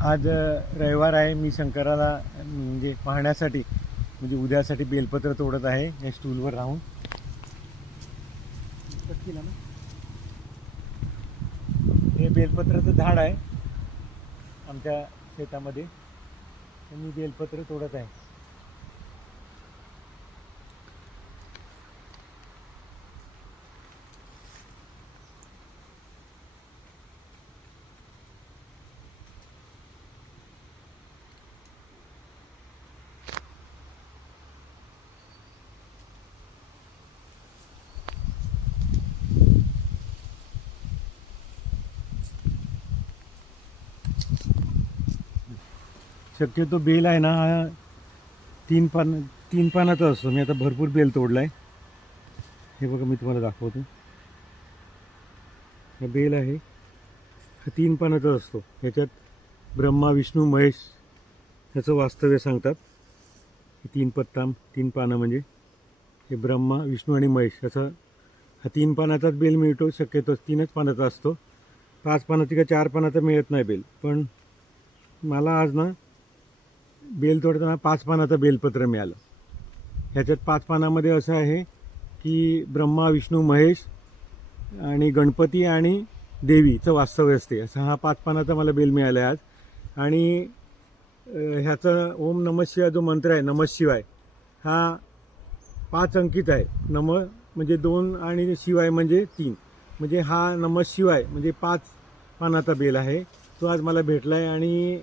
आज रविवार आहे. मी शंकराला म्हणजे पाहण्यासाठी म्हणजे उद्यासाठी बेलपत्र तोडत आहे या स्टूलवर राहून. हे बेलपत्राचं झाड आहे आमच्या शेतामध्ये. मी बेलपत्र तोडत आहे. शक्यतो बेल आहे ना हा तीन पानाचा असतो. मी आता भरपूर बेल तोडला आहे. हे बघा मी तुम्हाला दाखवतो. हा बेल आहे, हा 3 पानाचा असतो. ह्याच्यात ब्रह्मा विष्णू महेश ह्याचं वास्तव्य सांगतात. हे 3 पानं म्हणजे हे ब्रह्मा विष्णू आणि महेश ह्याचा हा 3 पानाचाच बेल मिळतो. शक्यतो 3च पानाचा असतो. 5 पानाची का 4 पानाचा मिळत नाही बेल. पण मला आज ना बेल तोडताना 5 पानाचं बेलपत्र मिळालं. ह्याच्यात 5 पानामध्ये असं आहे की ब्रह्मा विष्णू महेश आणि गणपती आणि देवीचं वास्तव्य असते. असा हा 5 पानाचा मला बेल मिळाला आहे आज. आणि ह्याचा ओम नमः शिवाय जो मंत्र आहे, नमः शिवाय, हा 5 अंकित आहे. नम म्हणजे 2 आणि शिवाय म्हणजे 3, म्हणजे हा नमः शिवाय म्हणजे 5 पानाचा बेल आहे. तो आज मला भेटला आहे. आणि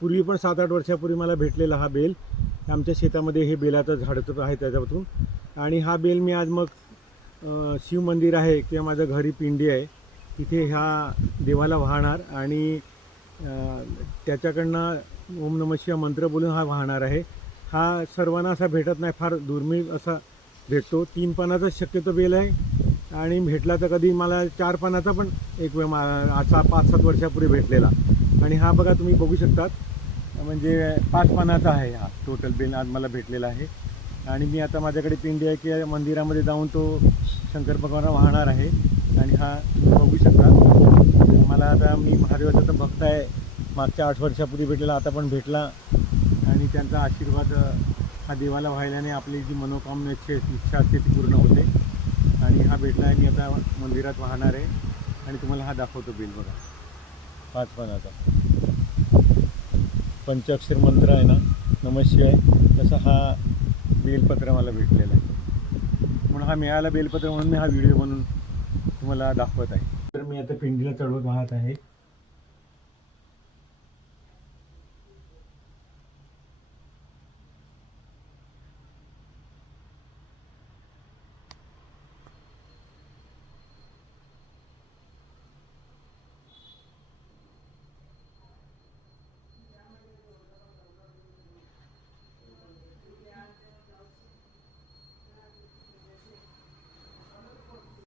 पूर्वी पण 7-8 वर्षापूर्वी मला भेटलेला हा बेल. आमच्या शेतामध्ये हे बेलाचं झाड आहे त्याच्यातून. आणि हा बेल मी आज मग शिव मंदिर आहे किंवा माझ्या घरी पिंडी आहे तिथे ह्या देवाला वाहणार आणि त्याच्याकडनं ओम नमः शिवाय मंत्र बोलून हा वाहणार आहे. हा सर्वांना असा भेटत नाही, फार दुर्मिळ असा भेटतो. 3 पानाचा शक्यतो बेल आहे. आणि भेटला तर कधी मला 4 पानाचा पण एक वेळ असा 5-7 वर्षापूर्वी भेटलेला. आणि हा बघा तुम्ही बघू शकतात, म्हणजे 5 पानाचा आहे हा टोटल बेल आज मला भेटलेला आहे. आणि मी आता माझ्याकडे पिंडी आहे की मंदिरामध्ये जाऊन तो शंकर भगवानला वाहणार आहे. आणि हा तुम्ही बघू शकता. मला आता मी महादेवाचा तर भक्त आहे. मागच्या 8 वर्षापूर्वी भेटलेला, आता पण भेटला. आणि त्यांचा आशीर्वाद हा देवाला वाहिल्याने आपली जी मनोकामना इच्छा असते ती पूर्ण होते. आणि हा भेटला आहे. मी आता मंदिरात वाहणार आहे आणि तुम्हाला हा दाखवतो बेल बघा 5 पानाचा. पंचाक्षर मंत्र आहे ना, नमः शिवाय, तसा हा बेलपत्र मला भेटलेला आहे. म्हणून हा मिळाला बेलपत्र म्हणून मी हा व्हिडिओ बनवून तुम्हाला दाखवत आहे. तर मी आता पिंडीला चढवत वाहत आहे.